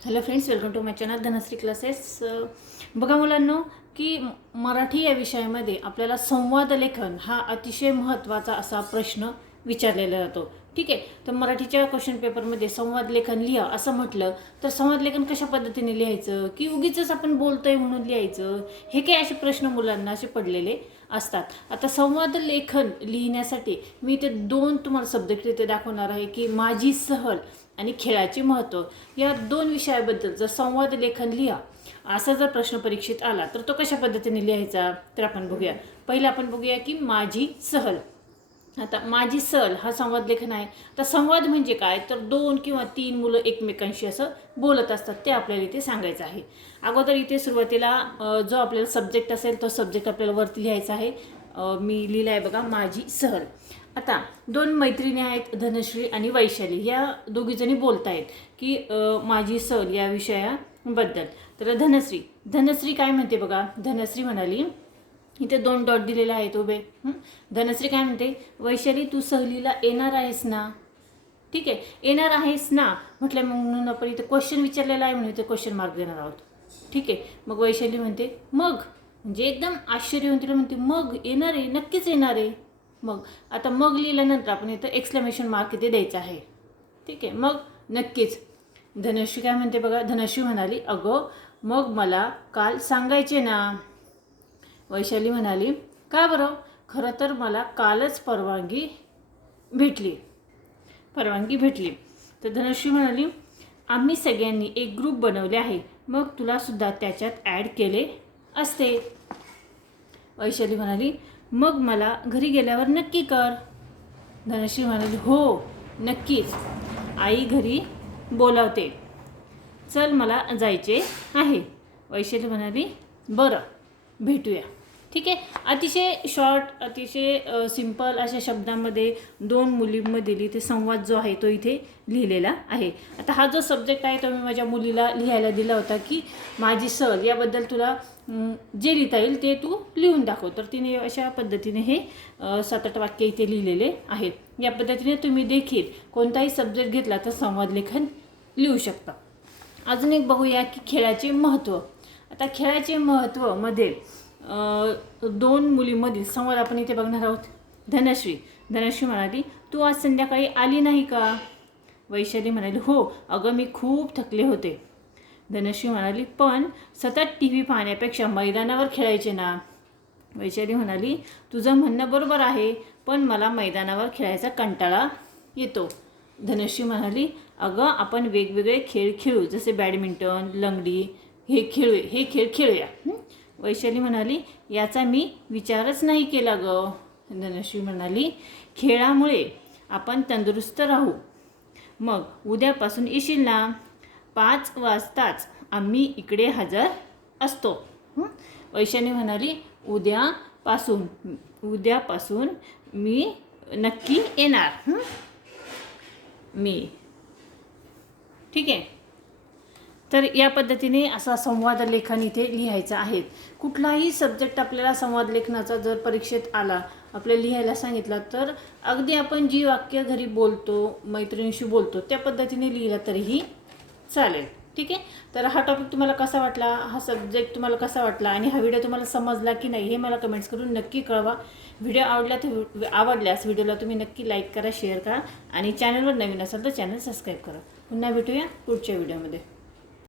Hello friends, welcome to my channel Dhanashree classes. बघा मुलांनो, की मराठी या विषयामध्ये आपल्याला संवाद लेखन हा अतिशय महत्त्वाचा असा प्रश्न विचारलेला जातो. ठीक आहे, तर मराठीच्या क्वेश्चन पेपरमध्ये संवाद लेखन लिहा असं म्हटलं तर संवाद लेखन कशा पद्धतीने लिहायचं, की उगीच आपण बोलतोय म्हणून लिहायचं, हे काही असे प्रश्न मुलांना असे पडलेले असतात. आता संवाद लेखन लिहिण्यासाठी मी ते दोन तुम्हाला सब्जेक्ट इथे दाखवणार आहे, की माझी सहल आणि खेळाचे महत्त्व. या दोन विषयाबद्दल जर संवाद लेखन लिहा असा जर प्रश्न परीक्षेत आला तर तो कशा पद्धतीने लिहायचा तर आपण बघूया. पहिलं आपण बघूया की माझी सहल. आता माझी सहल हा संवाद लेखन आहे. तर संवाद म्हणजे काय, तर दोन किंवा तीन मुलं एकमेकांशी असं बोलत असतात, ते आपल्याला इथे सांगायचं आहे. अगोदर इथे सुरुवातीला जो आपल्याला सब्जेक्ट असेल तो सब्जेक्ट आपल्याला वरती लिहायचा आहे. मी लिहिला आहे बघा, माझी सहल. आता दोन मैत्रिणी आहेत, धनश्री आणि वैशाली, या दोघीजणी बोलत आहेत की माझी सहल या विषयाबद्दल. तर धनश्री काय म्हणते बघा. धनश्री म्हणाली, इथे दोन डॉट दिलेले आहेत उभे. धनश्री काय म्हणते, वैशाली तू सहलीला येणार आहेस ना. ठीक आहे, येणार आहेस ना म्हटलं म्हणून आपण इथे क्वेश्चन विचारलेला आहे म्हणून इथे क्वेश्चन मार्क देणार आहोत. ठीक आहे, मग वैशाली म्हणते मग, म्हणजे एकदम आश्चर्य होऊन तिला म्हणते मग येणार आहे, नक्कीच येणार आहे. मग आता मग लिहिल्यानंतर आपण इथं एक्सक्लेमेशन मार्क इथे द्यायचा आहे. ठीक आहे, मग नक्कीच. धनश्री काय म्हणते बघा. धनश्री म्हणाली, अगं मग मला काल सांगायचे ना. वैशाली म्हणाली, का बरं. खरं तर मला कालच परवानगी भेटली. तर धनश्री म्हणाली, आम्ही सगळ्यांनी एक ग्रुप बनवले आहे, मग तुलासुद्धा त्याच्यात ॲड केले असते. वैशाली म्हणाली, मग मला घरी गेल्यावर नक्की कर. धनश्री म्हणाली, हो नक्कीच, आई घरी बोलावते, चल मला जायचे आहे. वैशाली म्हणाली, बरं भेटूया. ठीक आहे, अतिशय शॉर्ट, अतिशय सिंपल अशा शब्दामध्ये दोन मुलींमधील इथे संवाद जो आहे तो इथे लिहिलेला आहे. आता हा जो सब्जेक्ट आहे तो मी माझ्या मुलीला लिहायला दिला होता, की माझी सहल याबद्दल तुला जे लिहिता येईल ते तू लिहून दाखव. तर तिने अशा पद्धतीने हे 7-8 वाक्य इथे लिहिलेले आहेत. या पद्धतीने तुम्ही देखील कोणताही सब्जेक्ट घेतला तर संवाद लेखन लिहू शकता. अजून एक बघूया की खेळाचे महत्त्व. आता खेळाचे महत्त्वमध्ये दोन मुलींमधील संवाद आपण इथे बघणार आहोत. धनश्री म्हणाली, तू आज संध्याकाळी आली नाही का. वैशाली म्हणाली, हो अगं मी खूप थकले होते. धनश्री म्हणाली, पण सतत TV पाहण्यापेक्षा मैदानावर खेळायचे ना. वैशाली म्हणाली, तुझं म्हणणं बरोबर आहे, पण मला मैदानावर खेळायचा कंटाळा येतो. धनश्री म्हणाली, अगं आपण वेगवेगळे खेळ खेळू, जसे बॅडमिंटन, लंगडी, हे खेळ खेळूया. वैशाली म्हणाली, याचा मी विचारच नाही केला गं. धनश्री म्हणाली, खेळामुळे आपण तंदुरुस्त राहू. मग उद्यापासून येशील ना. 5 वाजताच आम्ही इकडे हजर असतो. वैशाली म्हणाली, उद्यापासून मी नक्की येणार. ठीक आहे, तर या पद्धतीने असा संवाद लेखन इथे लिहायचं आहे. कुठलाही सब्जेक्ट आपल्याला संवाद लेखनाचा जर परीक्षेत आला, आपल्याला लिहायला सांगितलं, तर अगदी आपण जी वाक्य घरी बोलतो, मैत्रिणीशी बोलतो त्या पद्धतीने लिहिला तरीही चालेल. ठीक आहे, तर हा टॉपिक तुम्हाला कसा वाटला, हा सब्जेक्ट तुम्हाला कसा वाटला आणि हा व्हिडिओ तुम्हाला समजला की नाही हे मला कमेंट्स करून नक्की कळवा. व्हिडिओ आवडल्यास व्हिडिओला तुम्ही नक्की लाईक करा, शेअर करा आणि चॅनलवर नवीन असाल तर चॅनल सबस्क्राईब करा. पुन्हा भेटूया पुढच्या व्हिडिओमध्ये.